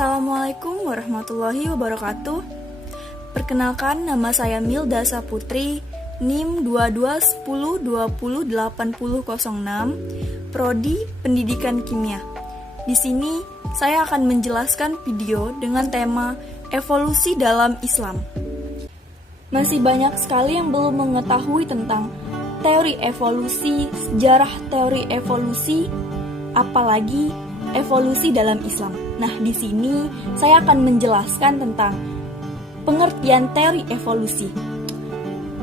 Assalamualaikum warahmatullahi wabarakatuh. Perkenalkan, nama saya Milda Saputri, NIM 2210208006, Prodi Pendidikan Kimia. Di sini saya akan menjelaskan video dengan tema evolusi dalam Islam. Masih banyak sekali yang belum mengetahui tentang teori evolusi, sejarah teori evolusi, apalagi evolusi dalam Islam. Nah, di sini saya akan menjelaskan tentang pengertian teori evolusi.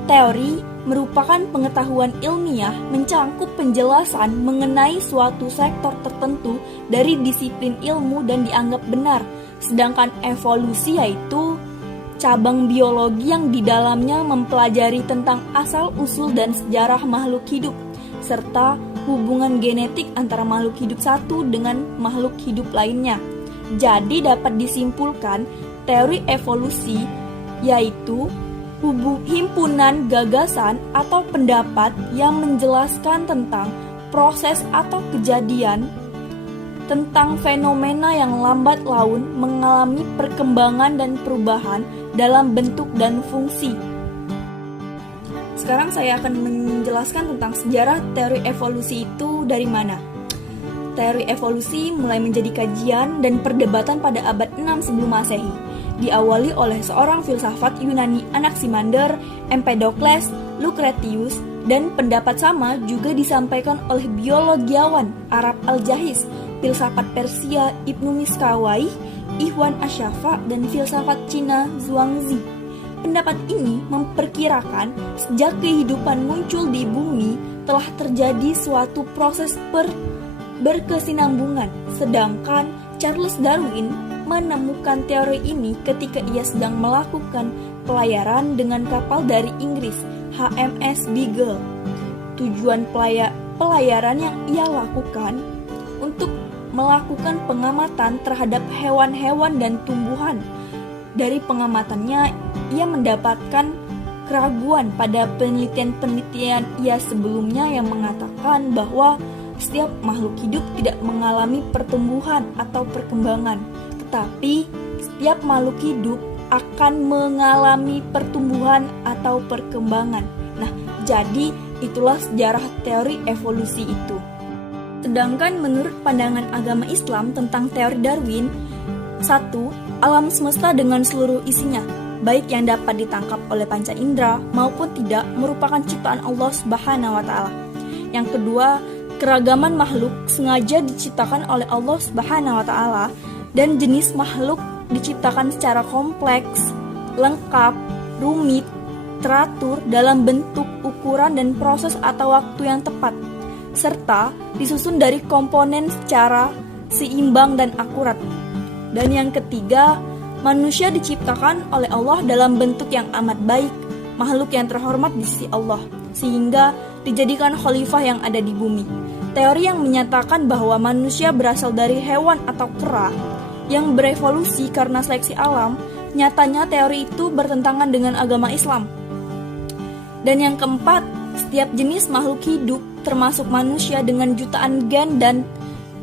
Teori merupakan pengetahuan ilmiah mencangkup penjelasan mengenai suatu sektor tertentu dari disiplin ilmu dan dianggap benar. Sedangkan evolusi yaitu cabang biologi yang di dalamnya mempelajari tentang asal-usul dan sejarah makhluk hidup, serta hubungan genetik antara makhluk hidup satu dengan makhluk hidup lainnya. Jadi dapat disimpulkan, teori evolusi yaitu himpunan gagasan atau pendapat yang menjelaskan tentang proses atau kejadian tentang fenomena yang lambat laun mengalami perkembangan dan perubahan dalam bentuk dan fungsi. Sekarang saya akan menjelaskan tentang sejarah teori evolusi itu dari mana. Teori evolusi mulai menjadi kajian dan perdebatan pada abad 6 sebelum Masehi. Diawali oleh seorang filsafat Yunani Anaximander, Empedokles, Lucretius, dan pendapat sama juga disampaikan oleh biologiawan Arab Al-Jahiz, filsafat Persia Ibnu Miskawayh, Ikhwan Asyafa, dan filsafat Cina Zhuangzi. Pendapat ini memperkirakan sejak kehidupan muncul di bumi telah terjadi suatu proses berkesinambungan, sedangkan Charles Darwin menemukan teori ini ketika ia sedang melakukan pelayaran dengan kapal dari Inggris, HMS Beagle. Tujuan pelayaran yang ia lakukan untuk melakukan pengamatan terhadap hewan-hewan dan tumbuhan. Dari pengamatannya, ia mendapatkan keraguan pada penelitian-penelitian ia sebelumnya yang mengatakan bahwa setiap makhluk hidup tidak mengalami pertumbuhan atau perkembangan, tetapi setiap makhluk hidup akan mengalami pertumbuhan atau perkembangan. Nah, jadi itulah sejarah teori evolusi itu. Sedangkan menurut pandangan agama Islam tentang teori Darwin, 1. Alam semesta dengan seluruh isinya, baik yang dapat ditangkap oleh panca indera maupun tidak, merupakan ciptaan Allah Subhanahu wa Ta'ala. Yang kedua, keragaman makhluk sengaja diciptakan oleh Allah Subhanahu wa Ta'ala, dan jenis makhluk diciptakan secara kompleks, lengkap, rumit, teratur dalam bentuk, ukuran, dan proses atau waktu yang tepat, serta disusun dari komponen secara seimbang dan akurat. Dan yang ketiga, manusia diciptakan oleh Allah dalam bentuk yang amat baik, makhluk yang terhormat di sisi Allah, sehingga dijadikan khalifah yang ada di bumi. Teori yang menyatakan bahwa manusia berasal dari hewan atau kera yang berevolusi karena seleksi alam, nyatanya teori itu bertentangan dengan agama Islam. Dan yang keempat, setiap jenis makhluk hidup, termasuk manusia dengan jutaan gen dan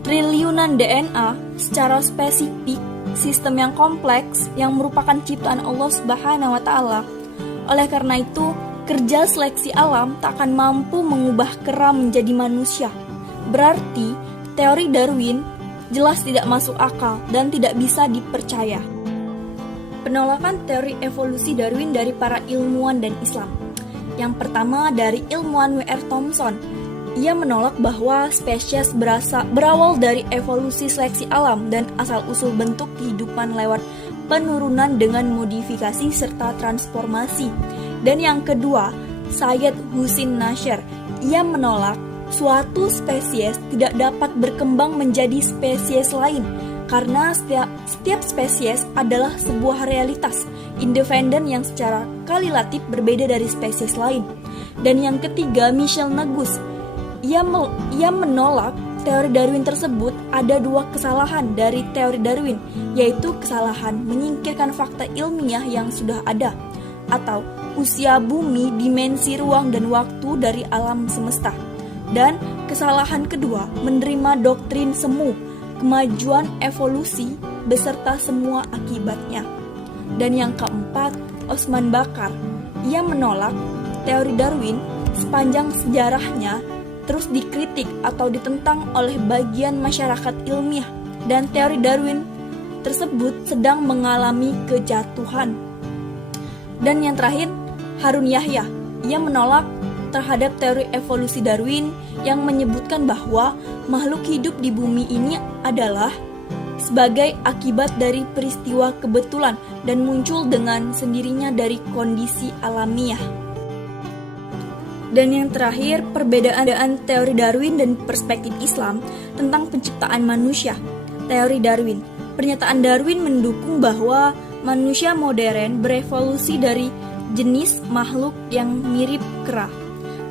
triliunan DNA secara spesifik, sistem yang kompleks yang merupakan ciptaan Allah Subhanahu wa Ta'ala. Oleh karena itu, kerja seleksi alam tak akan mampu mengubah kera menjadi manusia. Berarti, teori Darwin jelas tidak masuk akal dan tidak bisa dipercaya. Penolakan teori evolusi Darwin dari para ilmuwan dan Islam. Yang pertama dari ilmuwan W.R. Thomson. Ia menolak bahwa spesies berawal dari evolusi seleksi alam dan asal-usul bentuk kehidupan lewat penurunan dengan modifikasi serta transformasi. Dan yang kedua, Syed Hussein Nasr. Ia menolak suatu spesies tidak dapat berkembang menjadi spesies lain karena setiap spesies adalah sebuah realitas independen yang secara kalitatif berbeda dari spesies lain. Dan yang ketiga, Michel Negus. Ia menolak teori Darwin tersebut. Ada dua kesalahan dari teori Darwin, yaitu kesalahan menyingkirkan fakta ilmiah yang sudah ada, atau usia bumi, dimensi ruang dan waktu dari alam semesta. Dan kesalahan kedua, menerima doktrin semu kemajuan evolusi beserta semua akibatnya. Dan yang keempat, Osman Bakar. Ia menolak teori Darwin sepanjang sejarahnya terus dikritik atau ditentang oleh bagian masyarakat ilmiah, dan teori Darwin tersebut sedang mengalami kejatuhan. Dan yang terakhir, Harun Yahya. Ia menolak terhadap teori evolusi Darwin yang menyebutkan bahwa makhluk hidup di bumi ini adalah sebagai akibat dari peristiwa kebetulan dan muncul dengan sendirinya dari kondisi alamiah. Dan yang terakhir, perbedaan teori Darwin dan perspektif Islam tentang penciptaan manusia. Teori Darwin. Pernyataan Darwin mendukung bahwa manusia modern berevolusi dari jenis makhluk yang mirip kera.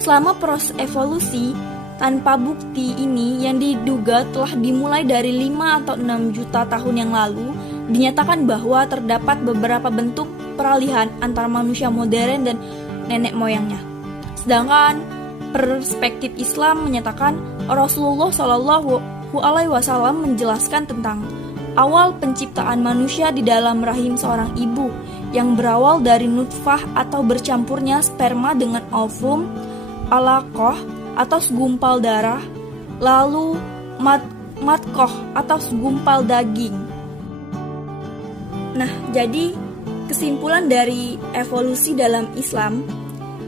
Selama proses evolusi tanpa bukti ini yang diduga telah dimulai dari 5 atau 6 juta tahun yang lalu, dinyatakan bahwa terdapat beberapa bentuk peralihan antara manusia modern dan nenek moyangnya. Sedangkan perspektif Islam menyatakan Rasulullah SAW menjelaskan tentang awal penciptaan manusia di dalam rahim seorang ibu yang berawal dari nutfah atau bercampurnya sperma dengan ovum, alaqah atau segumpal darah, lalu madqah atau segumpal daging. Nah, jadi kesimpulan dari evolusi dalam Islam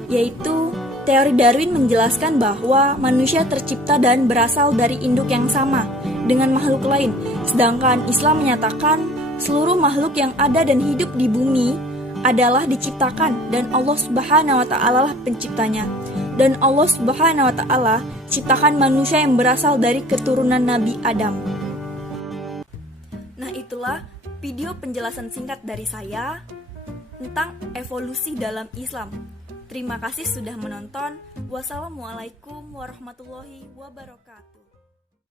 yaitu teori Darwin menjelaskan bahwa manusia tercipta dan berasal dari induk yang sama dengan makhluk lain, sedangkan Islam menyatakan seluruh makhluk yang ada dan hidup di bumi adalah diciptakan dan Allah Subhanahu wa Ta'ala lah penciptanya. Dan Allah Subhanahu wa Ta'ala ciptakan manusia yang berasal dari keturunan Nabi Adam. Nah, itulah video penjelasan singkat dari saya tentang evolusi dalam Islam. Terima kasih sudah menonton. Wassalamualaikum warahmatullahi wabarakatuh.